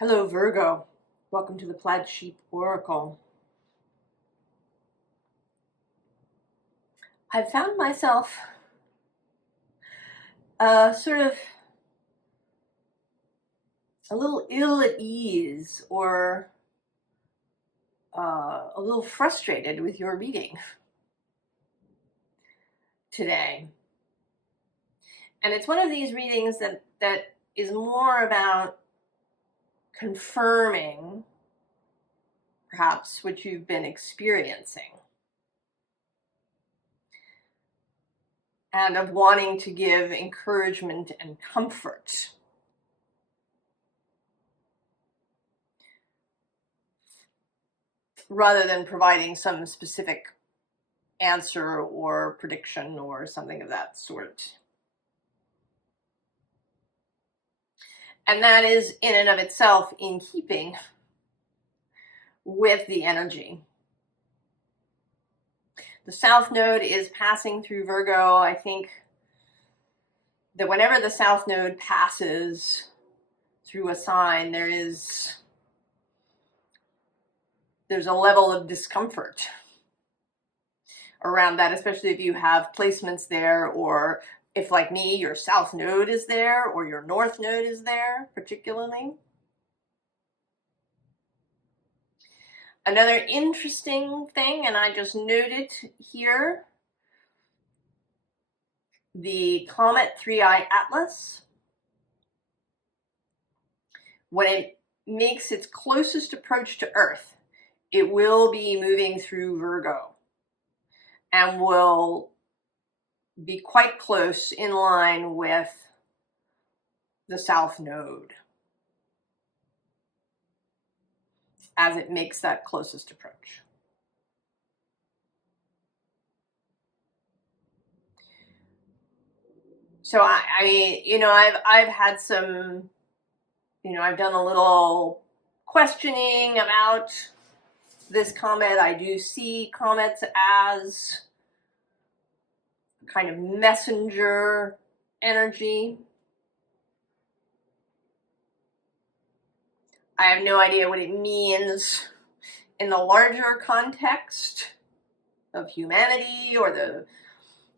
Hello, Virgo. Welcome to the Plaid Sheep Oracle. I've found myself sort of a little ill at ease or a little frustrated with your reading today. And it's one of these readings that is more about confirming perhaps what you've been experiencing and of wanting to give encouragement and comfort. Rather than providing some specific answer or prediction or something of that sort. And that is in and of itself in keeping with the energy. The South Node is passing through Virgo. I think that whenever the South Node passes through a sign, there's a level of discomfort around that, especially if you have placements there, or if, like me, your South Node is there or your North Node is there, particularly. Another interesting thing, and I just noted here, the comet 3i Atlas, when it makes its closest approach to Earth, it will be moving through Virgo and will be quite close in line with the South Node as it makes that closest approach. So I've had some, I've done a little questioning about this comet. I do see comets as kind of messenger energy. I have no idea what it means in the larger context of humanity or the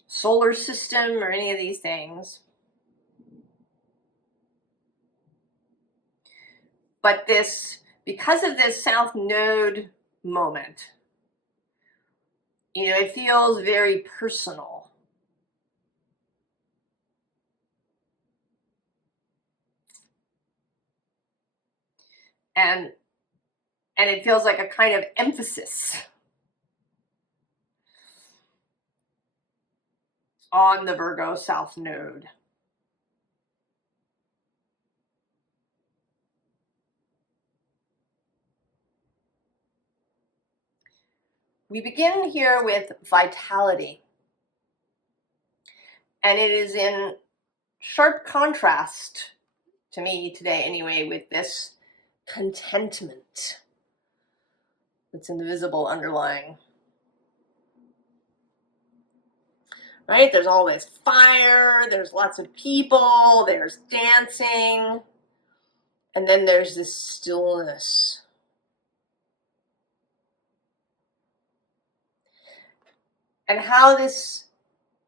solar system or any of these things. But because of this South Node moment, it feels very personal. And it feels like a kind of emphasis on the Virgo South Node. We begin here with vitality. And it is in sharp contrast, to me today anyway, with this contentment that's in the visible underlying. Right? There's all this fire, there's lots of people, there's dancing, and then there's this stillness. And how this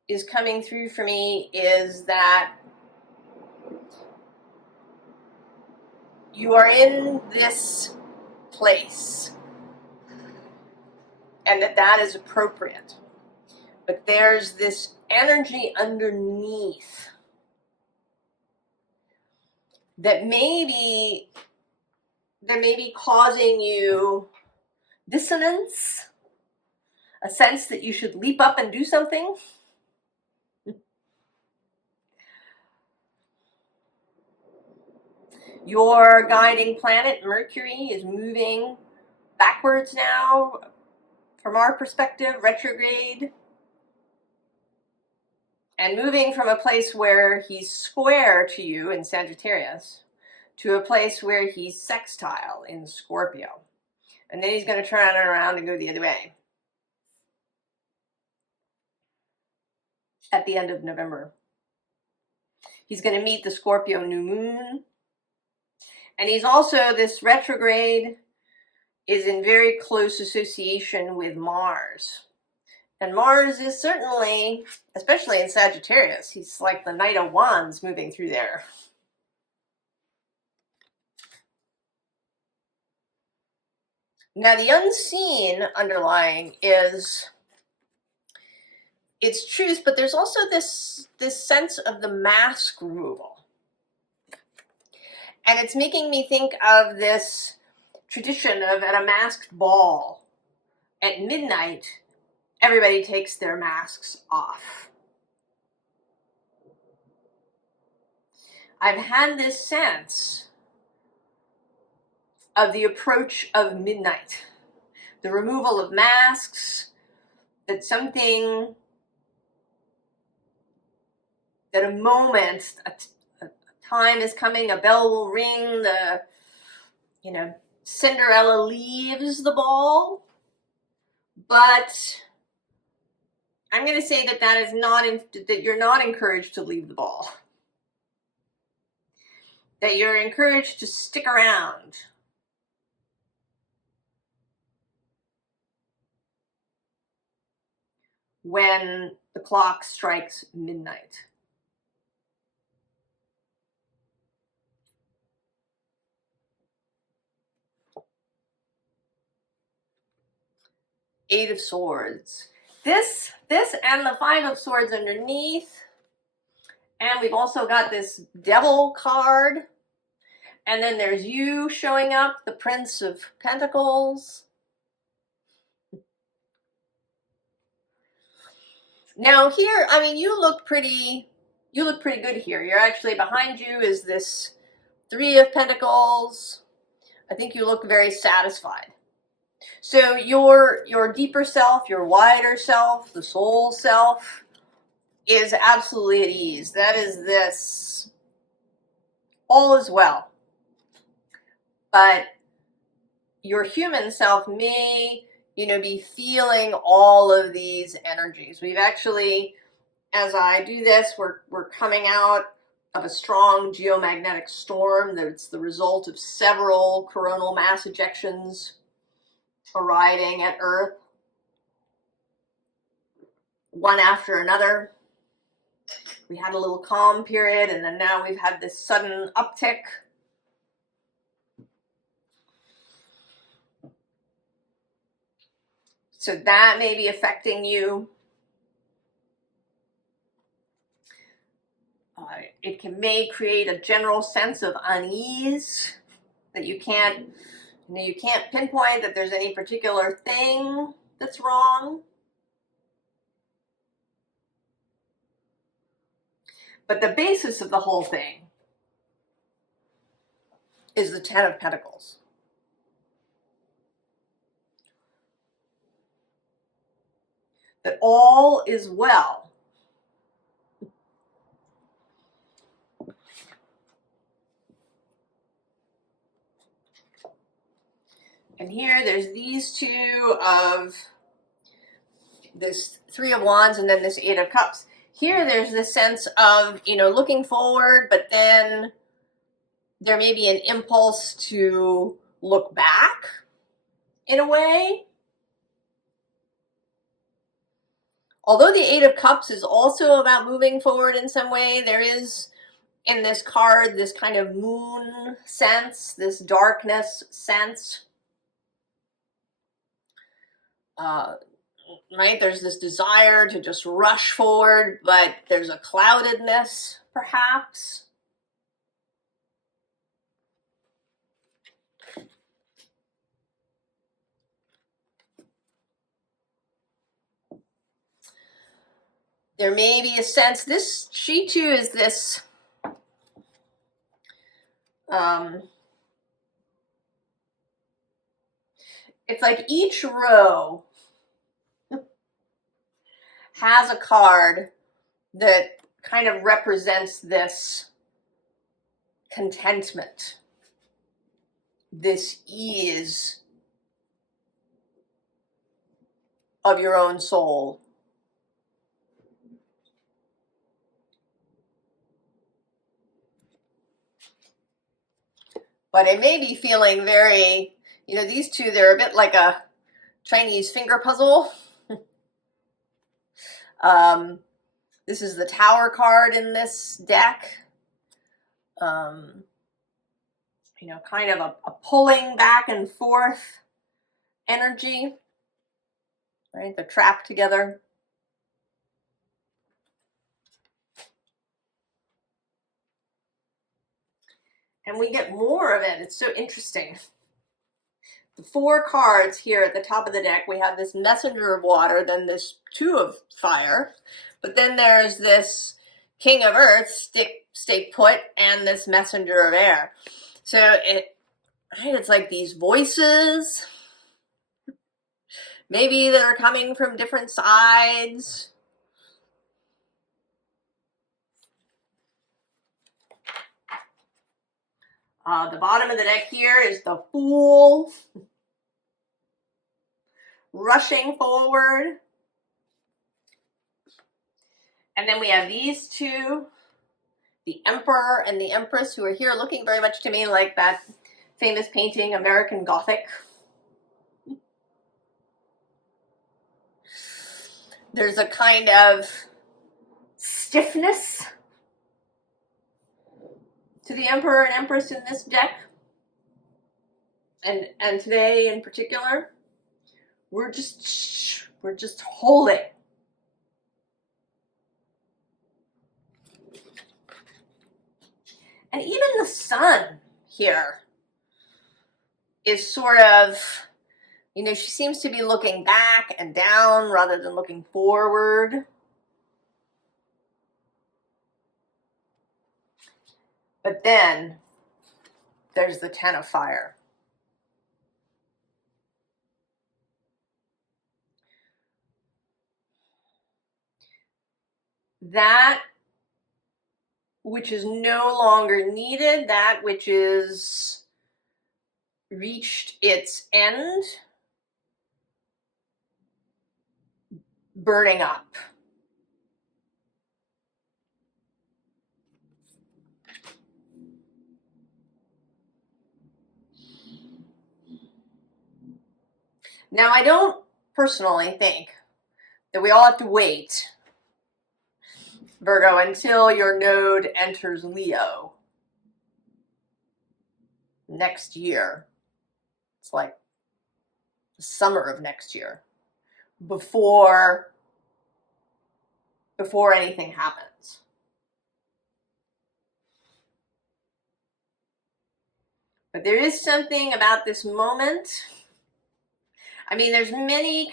is coming through for me is that you are in this place and that is appropriate. But there's this energy underneath that may be causing you dissonance, a sense that you should leap up and do something. Your guiding planet, Mercury, is moving backwards now, from our perspective, retrograde, and moving from a place where he's square to you in Sagittarius to a place where he's sextile in Scorpio. And then he's going to turn around and go the other way at the end of November. He's going to meet the Scorpio new moon, And he's also, this retrograde is in very close association with Mars. And Mars is certainly, especially in Sagittarius, he's like the Knight of Wands moving through there. Now, the unseen underlying is its truth, but there's also this sense of the mask removal. And it's making me think of this tradition of, at a masked ball, at midnight, everybody takes their masks off. I've had this sense of the approach of midnight, the removal of masks, that something, that a moment, a time is coming, a bell will ring, the, you know, Cinderella leaves the ball. But I'm going to say that that is not, that you're not encouraged to leave the ball. That you're encouraged to stick around. When the clock strikes midnight. Eight of Swords. This and the Five of Swords underneath. And we've also got this Devil card. And then there's you showing up, the Prince of Pentacles. Now here, I mean, you look pretty good here. You're actually, behind you is this Three of Pentacles. I think you look very satisfied. So your deeper self, your wider self, the soul self is absolutely at ease. That is this. All is well. But your human self may, be feeling all of these energies. We've actually, as I do this, we're coming out of a strong geomagnetic storm that's the result of several coronal mass ejections arriving at Earth, one after another. We had a little calm period, and then now we've had this sudden uptick. So that may be affecting you. It may create a general sense of unease that you can't pinpoint that there's any particular thing that's wrong. But the basis of the whole thing is the Ten of Pentacles. That all is well. And here there's these two of this Three of Wands and then this Eight of Cups. Here there's this sense of, looking forward, but then there may be an impulse to look back in a way. Although the Eight of Cups is also about moving forward in some way, there is in this card this kind of moon sense, this darkness sense. Right? There's this desire to just rush forward, but there's a cloudedness, perhaps. There may be a sense, she too is this, it's like each row has a card that kind of represents this contentment, this ease of your own soul. But it may be feeling very, you know, these two, they're a bit like a Chinese finger puzzle. This is the Tower card in this deck. You know, kind of a pulling back and forth energy, right? They're trapped together. And we get more of it. It's so interesting. The 4 cards here at the top of the deck, we have this Messenger of Water, then this 2 of Fire, but then there's this King of Earth, stay put, and this Messenger of Air. So it's like these voices, maybe that are coming from different sides. The bottom of the deck here is the Fool, rushing forward. And then we have these two, the Emperor and the Empress, who are here looking very much to me like that famous painting, American Gothic. There's a kind of stiffness to the Emperor and Empress in this deck. And today in particular, we're just holding. And even the sun here is sort of, you know, she seems to be looking back and down rather than looking forward. But then there's the 10 of Fire. That which is no longer needed, that which is reached its end, burning up. Now, I don't personally think that we all have to wait, Virgo, until your node enters Leo next year. It's like the summer of next year, before anything happens. But there is something about this moment. I mean, there's many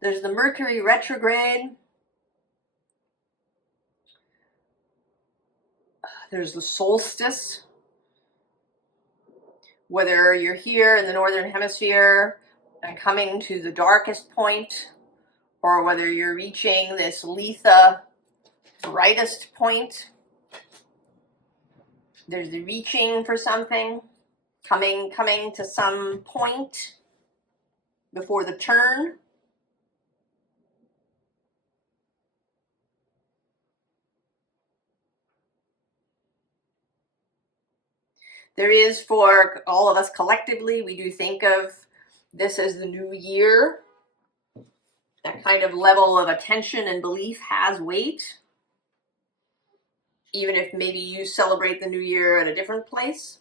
there's the Mercury retrograde. There's the solstice. Whether you're here in the Northern Hemisphere and coming to the darkest point, or whether you're reaching this Letha brightest point, there's the reaching for something, coming to some point before the turn. There is, for all of us collectively, we do think of this as the new year. That kind of level of attention and belief has weight, even if maybe you celebrate the new year at a different place.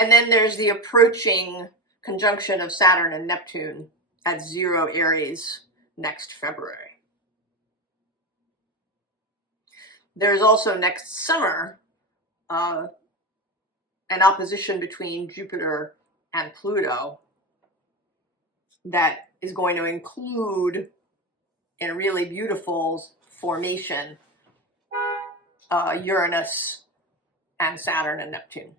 And then there's the approaching conjunction of Saturn and Neptune at 0 Aries next February. There's also next summer an opposition between Jupiter and Pluto that is going to include, in a really beautiful formation, Uranus and Saturn and Neptune.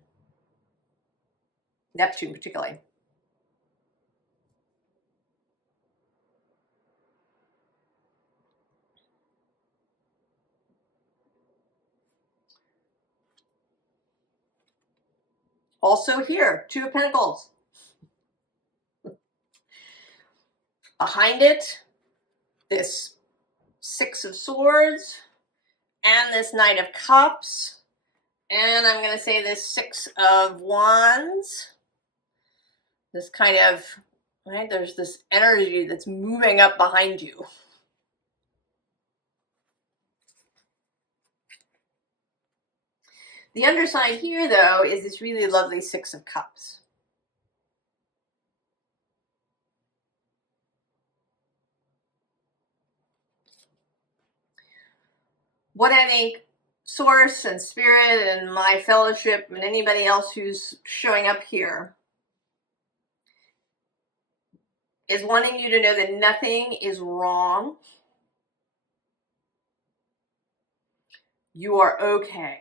Neptune particularly. Also here, 2 of Pentacles. Behind it, this 6 of Swords, and this Knight of Cups, and I'm going to say this Six of Wands. This kind of, right, there's this energy that's moving up behind you. The underside here, though, is this really lovely Six of Cups. What I think Source and Spirit and my fellowship and anybody else who's showing up here is wanting you to know that nothing is wrong. You are okay.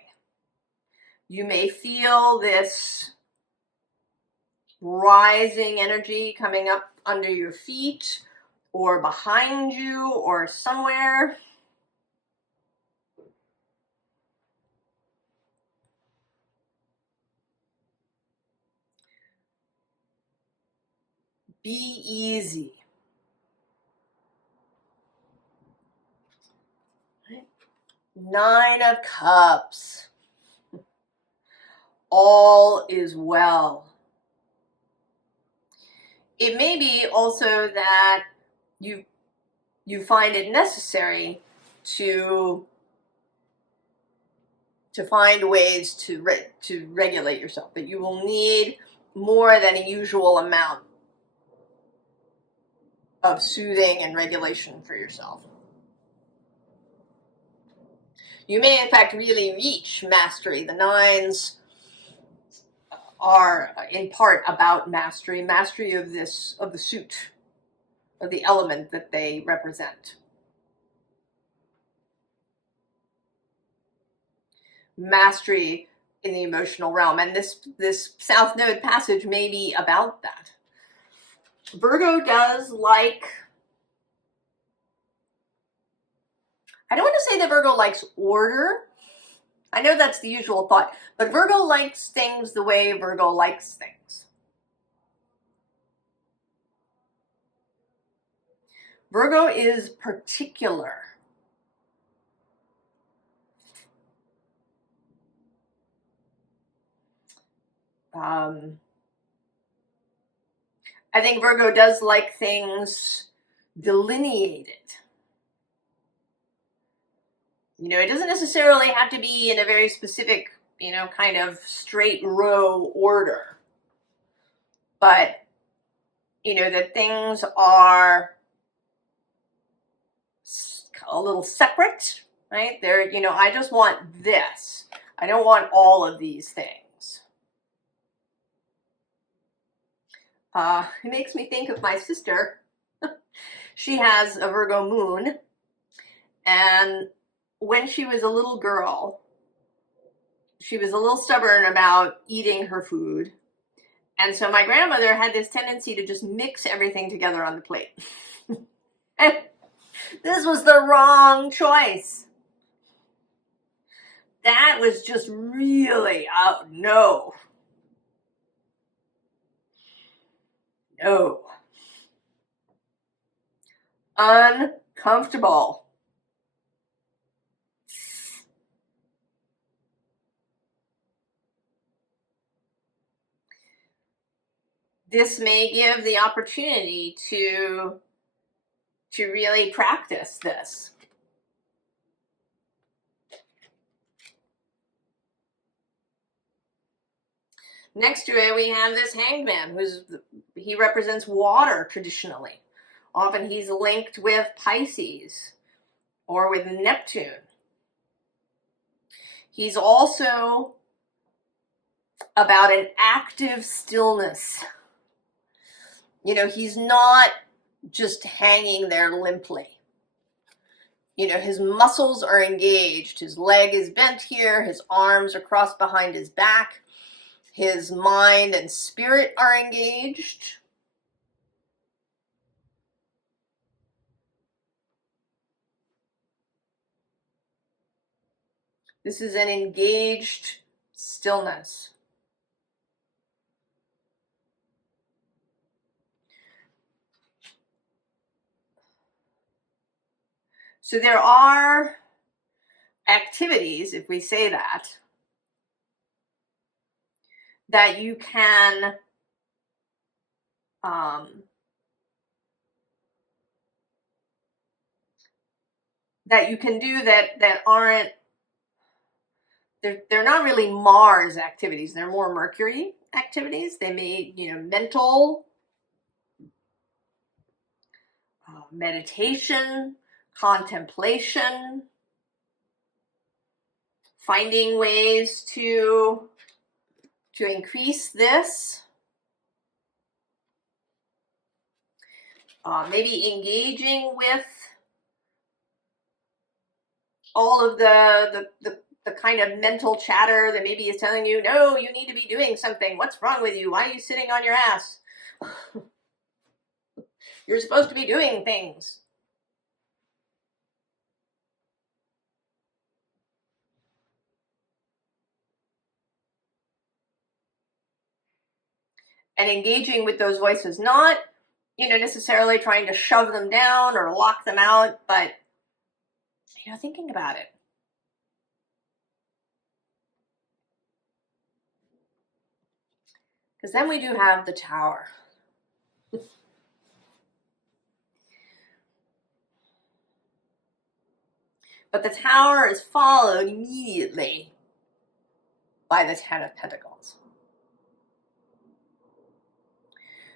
You may feel this rising energy coming up under your feet or behind you or somewhere. Be easy. Nine of Cups. All is well. It may be also that you find it necessary to find ways to regulate yourself, that you will need more than a usual amount of soothing and regulation for yourself. You may, in fact, really reach mastery. The nines are, in part, about mastery of the suit, of the element that they represent. Mastery in the emotional realm, and this South Node passage may be about that. Virgo does like, I don't want to say that Virgo likes order. I know that's the usual thought, but Virgo likes things the way Virgo likes things. Virgo is particular. I think Virgo does like things delineated. You know, it doesn't necessarily have to be in a very specific, you know, kind of straight row order. But, you know, that things are a little separate, right? They're, you know, I just want this. I don't want all of these things. It makes me think of my sister. She has a Virgo moon, and when she was a little girl, she was a little stubborn about eating her food. And so my grandmother had this tendency to just mix everything together on the plate. And this was the wrong choice. That was just really, oh no. No. Uncomfortable. This may give the opportunity to really practice this. Next to it, we have this Hangman, he represents water traditionally. Often he's linked with Pisces or with Neptune. He's also about an active stillness. You know, he's not just hanging there limply. You know, his muscles are engaged. His leg is bent here. His arms are crossed behind his back. His mind and spirit are engaged. This is an engaged stillness. So there are, activities, if we say that you can do that aren't, they're not really Mars activities, they're more Mercury activities. They may, you know, mental, meditation, contemplation, finding ways to increase this, maybe engaging with all of the kind of mental chatter that maybe is telling you, no, you need to be doing something. What's wrong with you? Why are you sitting on your ass? You're supposed to be doing things. And engaging with those voices, not, you know, necessarily trying to shove them down or lock them out, but, you know, thinking about it. Because then we do have the Tower. But the Tower is followed immediately by the Ten of Pentacles.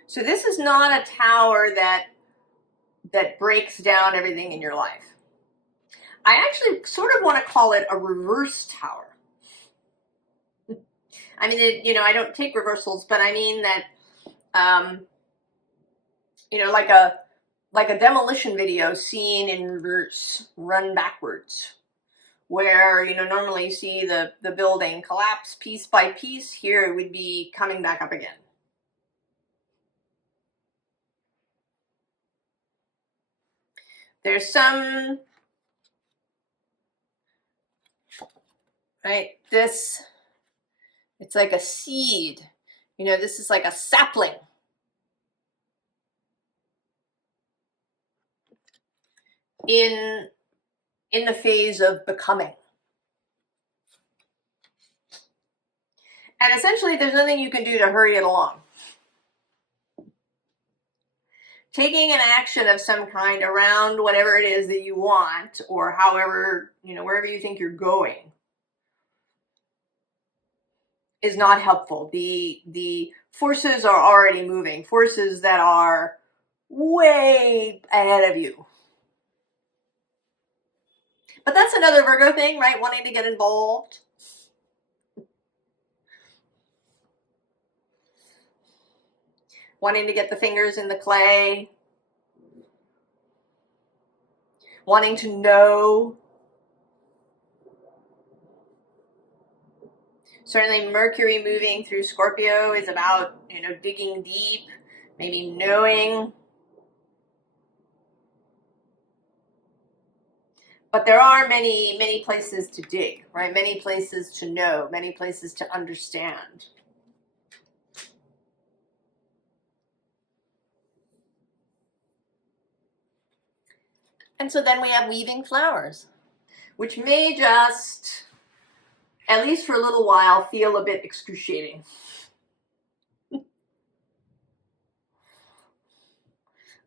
So this is not a tower that breaks down everything in your life. I actually sort of want to call it a reverse tower. I mean, you know, I don't take reversals, but I mean that, you know, like a demolition video seen in reverse, run backwards, where, you know, normally you see the building collapse piece by piece. Here it would be coming back up again. There's some, right, this, it's like a seed, you know, this is like a sapling. In the phase of becoming. And essentially there's nothing you can do to hurry it along. Taking an action of some kind around whatever it is that you want, or however, you know, wherever you think you're going, is not helpful. The forces are already moving, forces that are way ahead of you. But that's another Virgo thing, right? Wanting to get involved. Wanting to get the fingers in the clay. Wanting to know. Certainly Mercury moving through Scorpio is about, you know, digging deep, maybe knowing. But there are many, many places to dig, right? Many places to know, many places to understand. And so then we have weaving flowers, which may just, at least for a little while, feel a bit excruciating.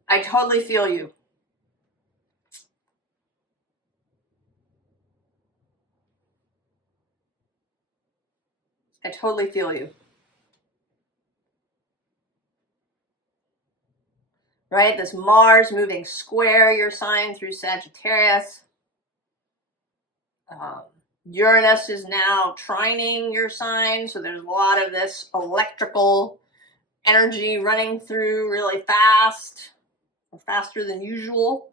I totally feel you. I totally feel you. Right? This Mars moving square your sign through Sagittarius. Uranus is now trining your sign, so there's a lot of this electrical energy running through really fast, or faster than usual.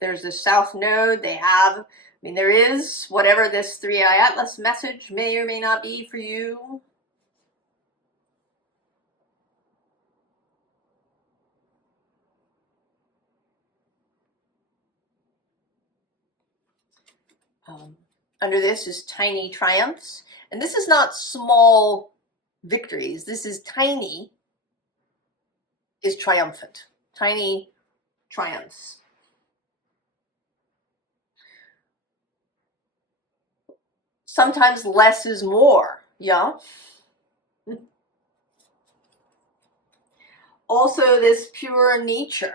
There's the South Node. They have, I mean, there is whatever this 3i Atlas message may or may not be for you. Under this is tiny triumphs. And this is not small victories. This is tiny is triumphant. Tiny triumphs. Sometimes less is more, yeah? Also this pure nature.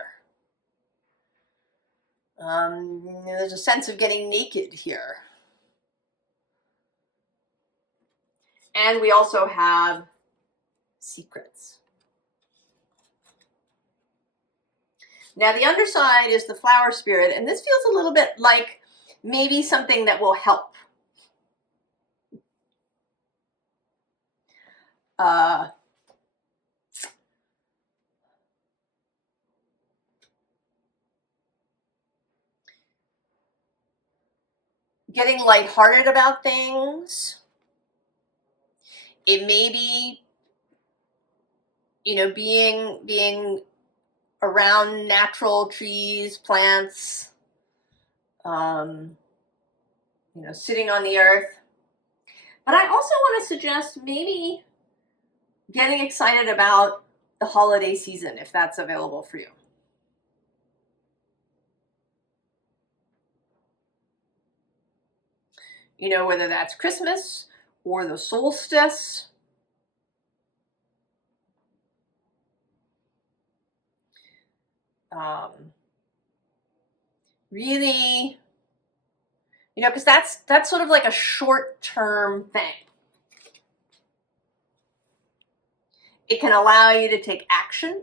There's a sense of getting naked here. And we also have secrets. Now the underside is the flower spirit, and this feels a little bit like maybe something that will help. Getting lighthearted about things. It may be, you know, being around natural trees, plants, you know, sitting on the earth. But I also want to suggest maybe getting excited about the holiday season, if that's available for you. You know, whether that's Christmas or the solstice. Really, you know, because that's sort of like a short-term thing. It can allow you to take action,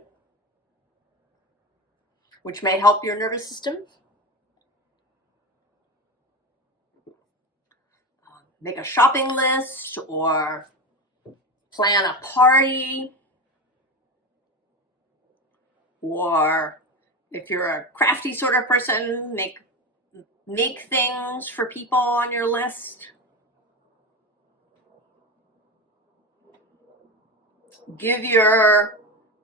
which may help your nervous system. Make a shopping list or plan a party. Or if you're a crafty sort of person, make things for people on your list. Give your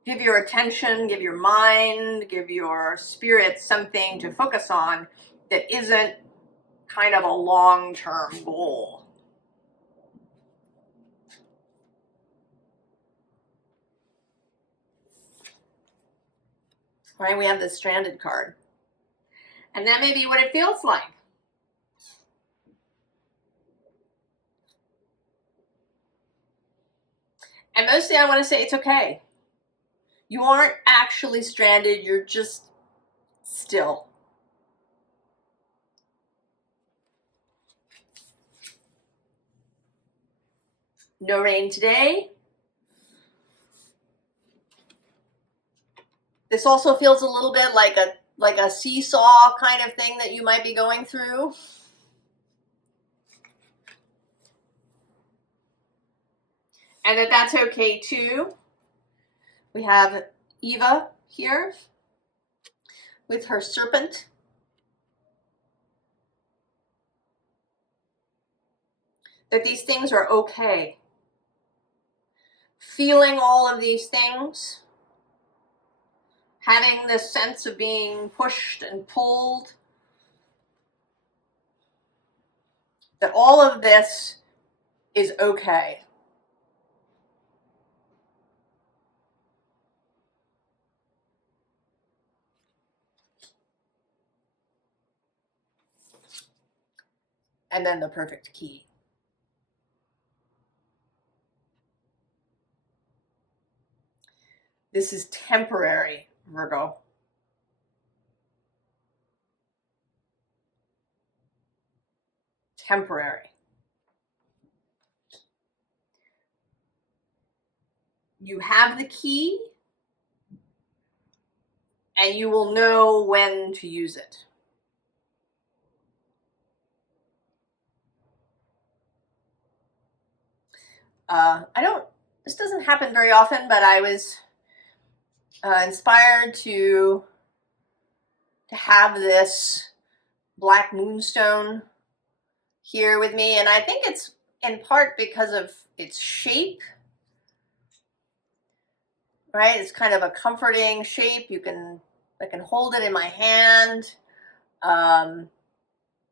attention, give your mind, give your spirit something to focus on that isn't kind of a long-term goal. Right, we have the Stranded card. And that may be what it feels like. And mostly I want to say it's okay. You aren't actually stranded, you're just still. No rain today. This also feels a little bit like a seesaw kind of thing that you might be going through. And that's okay too. We have Eva here with her serpent. That these things are okay. Feeling all of these things, having this sense of being pushed and pulled, that all of this is okay. And then the perfect key. This is temporary, Virgo. Temporary. You have the key, and you will know when to use it. This doesn't happen very often, but I was inspired to have this black moonstone here with me, and I think it's in part because of its shape, right? It's kind of a comforting shape. I can hold it in my hand.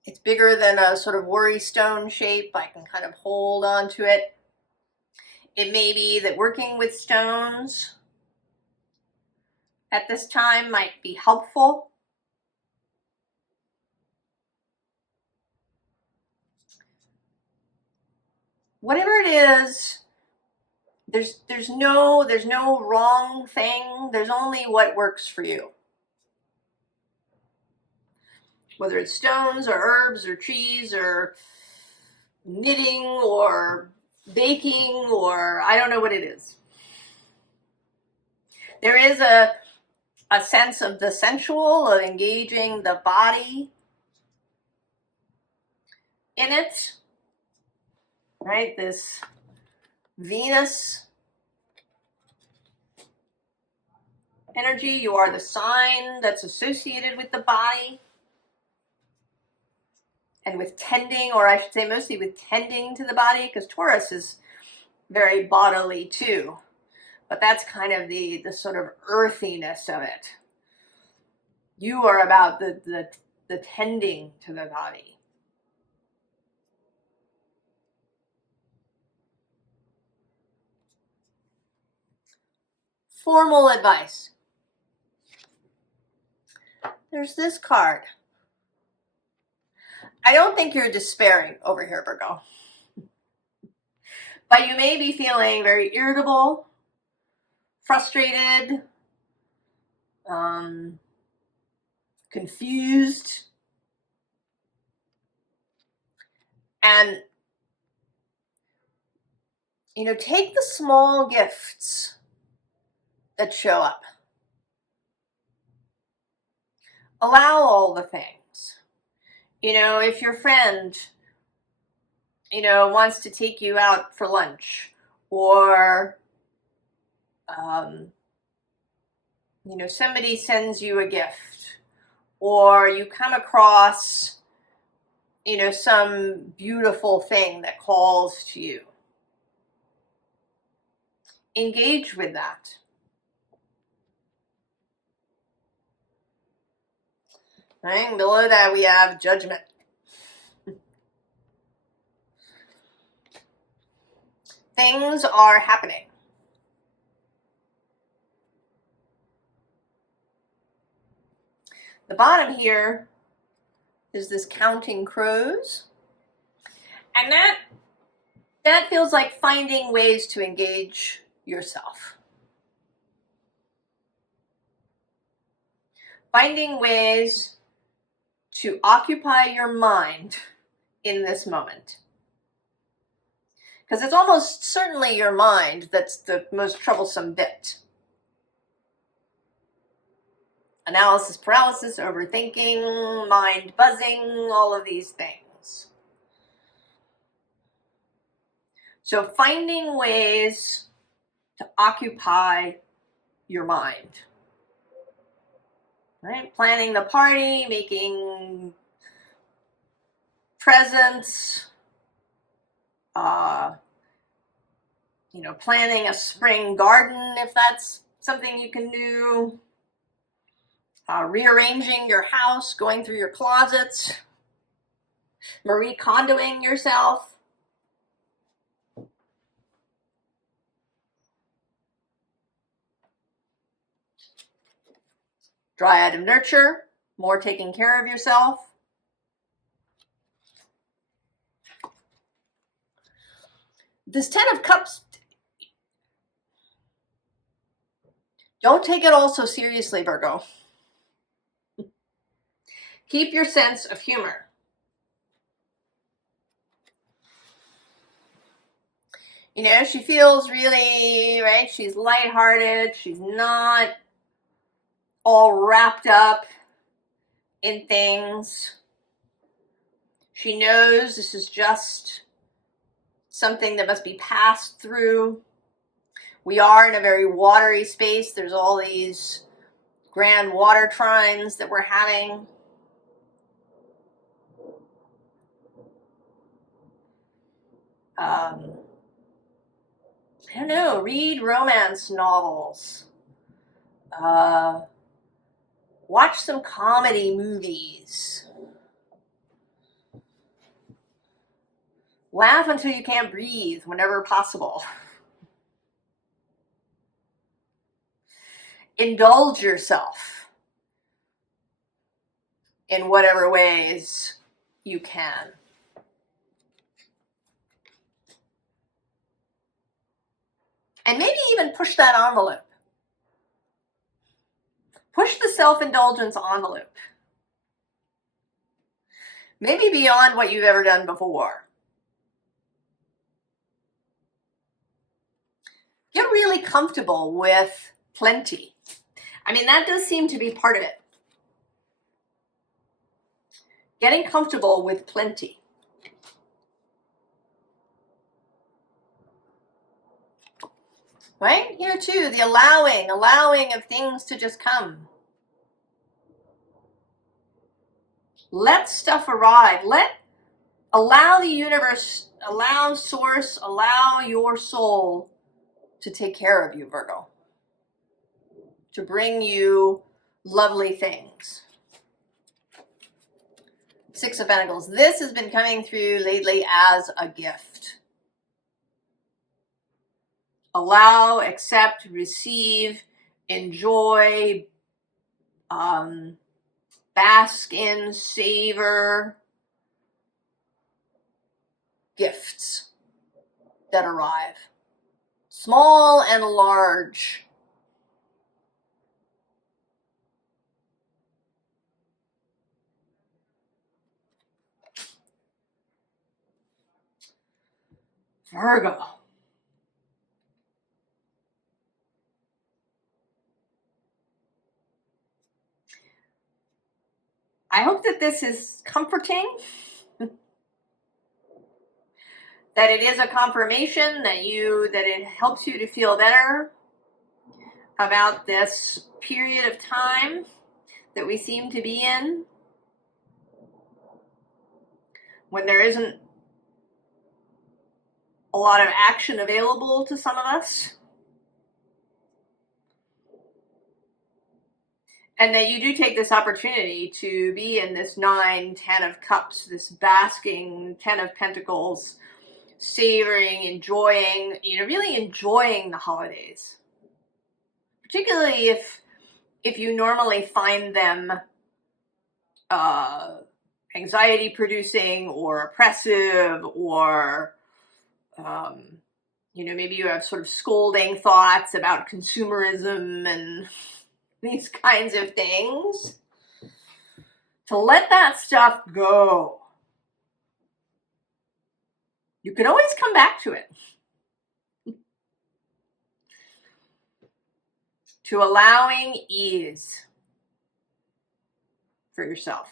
It's bigger than a sort of worry stone shape. I can kind of hold onto it. It may be that working with stones, at this time might be helpful. Whatever it is, there's no wrong thing. There's only what works for you. Whether it's stones or herbs or trees or knitting or baking, or I don't know what it is. There is a sense of the sensual, of engaging the body in it, right? This Venus energy, you are the sign that's associated with the body and with tending, or I should say mostly with tending to the body, because Taurus is very bodily too. But that's kind of the sort of earthiness of it. You are about the tending to the body. Formal advice. There's this card. I don't think you're despairing over here, Virgo. But you may be feeling very irritable, frustrated, confused. And, you know, take the small gifts that show up. Allow all the things. You know, if your friend, you know, wants to take you out for lunch, or, you know, somebody sends you a gift, or you come across, you know, some beautiful thing that calls to you. Engage with that. Right? Below that we have judgment. Things are happening. The bottom here is this counting crows. And that feels like finding ways to engage yourself. Finding ways to occupy your mind in this moment. Because it's almost certainly your mind that's the most troublesome bit. Analysis paralysis, overthinking, mind buzzing, all of these things. So finding ways to occupy your mind. Right? Planning the party, making presents, you know, planning a spring garden if that's something you can do. Rearranging your house, going through your closets, Marie Kondoing yourself. Dryad of nurture, more taking care of yourself. This Ten of Cups, don't take it all so seriously, Virgo. Keep your sense of humor. You know, she feels really, right? She's lighthearted. She's not all wrapped up in things. She knows this is just something that must be passed through. We are in a very watery space. There's all these grand water trines that we're having. I don't know, read romance novels. Watch some comedy movies. Laugh until you can't breathe whenever possible. indulge yourself in whatever ways you can. And maybe even push that envelope. Push the self-indulgence envelope. Maybe beyond what you've ever done before. Get really comfortable with plenty. I mean, that does seem to be part of it. Getting comfortable with plenty. Right? Here too, the allowing of things to just come. Let stuff arrive. Allow the universe, allow source, allow your soul to take care of you, Virgo. To bring you lovely things. Six of Pentacles. This has been coming through lately as a gift. Allow, accept, receive, enjoy, bask in, savor gifts that arrive. Small and large. Virgo. I hope that this is comforting, that it is a confirmation that it helps you to feel better about this period of time that we seem to be in, when there isn't a lot of action available to some of us. And that you do take this opportunity to be in this 9, 10 of Cups, this basking 10 of Pentacles, savoring, enjoying, really enjoying the holidays. Particularly if you normally find them anxiety producing or oppressive, or maybe you have sort of scolding thoughts about consumerism and these kinds of things. To let that stuff go. You can always come back to it. To allowing ease for yourself.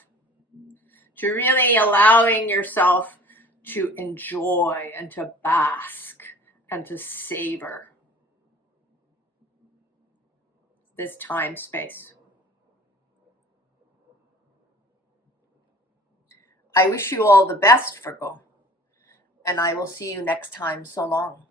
To really allowing yourself to enjoy and to bask and to savor this time space. I wish you all the best, Virgo, and I will see you next time. So long.